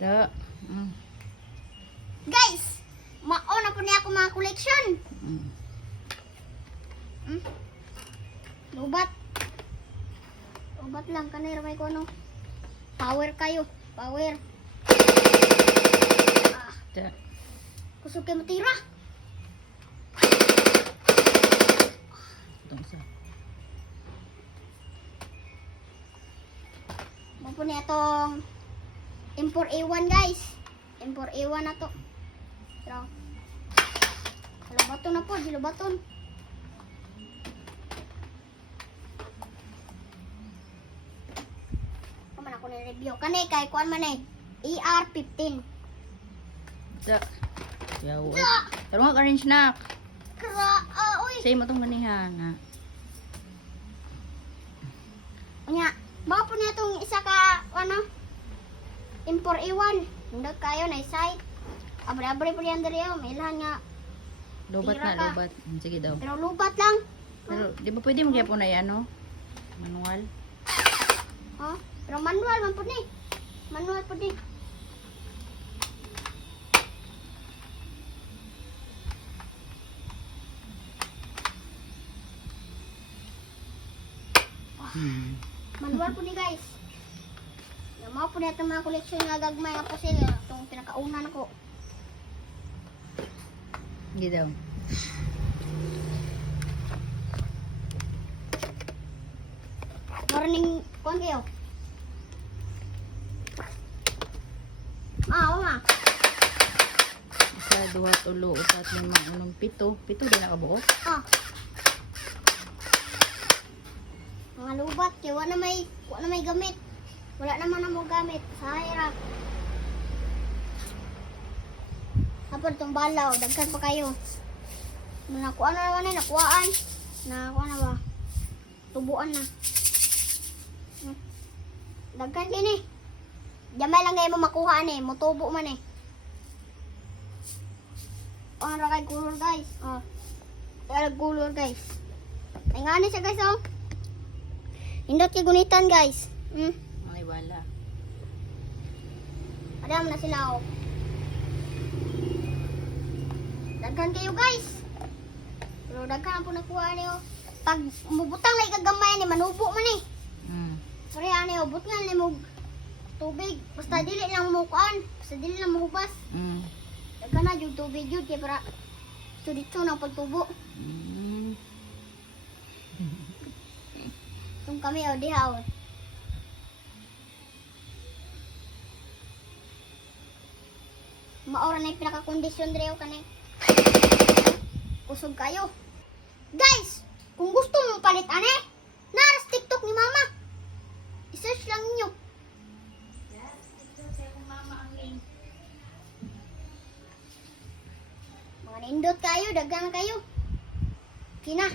Da. Guys, mao na po niya ako mga collection. Lubat. Lubat lang kanira may ko ano. Power kayo. Power. Da. Kusog kayo matira. Itong isa. Mao po niya itong M4A1 guys. M4A1 na to. Pero, lubaton na po. Di lubaton. Kaman ako ni-review. Kanay kay kuan man eh. AR-15. Da. Yaw. Da! Pero nga ka rin snack. Uy! Say mo itong manihan. Ha? Nya, mga po niya itong isa ka, ano, M4A1. Hindi kayo na site. Abri-abri po yan dali may ilahan nga. Lubat Tira na, ka. lubat. Sige daw. Pero lubat lang. Pero di ba pwede magyapon na yan, no? Manual. Oh, pero manual man po ni. Manual po ni. Manual po ni guys. Yung mga po na itong mga koleksyon nga gagmay nga po sila. Itong pinakauna na ko. Sige daw. Morning, kuhan kayo. Oo nga. Isa, duha, tulo, upat, lima, unong, pito. Pito din nakabuo. Ah. Mga lubat, kaya wala na may gamit. Wala naman na mo gamit. Sa hirap. Kapag itong balaw, dagkan pa kayo. Nakuha na naman eh, nakuhaan. Nakuha na ba? Tubuan na. Dagkan din eh. Damay lang kayo mo makuha eh. Mutubo man eh. Oh, rakay color guys. Oh. Kaya color guys. Ay nga siya guys oh. Hindot kay gunitan guys. Ay, wala. Adam na sila oh. Daghan kayo guys. Pero daghan po nakuha niyo. Pag mubutang lay kagamay ni manubo man eh. Pero ano yung but nga mo tubig. Basta dili lang mo kuan. Basta dili lang mahubas. Daghan na yung tubig yun. Kaya para dito ng pagtubo. Itong kami o dihaw. Maura na yung pinaka-kondisyon dito kanay. Kusog kayo. Guys! Kung gusto mong palit ane, naras TikTok ni Mama. I-search lang ninyo. Mga nindot kayo, dagang kayo. Kina.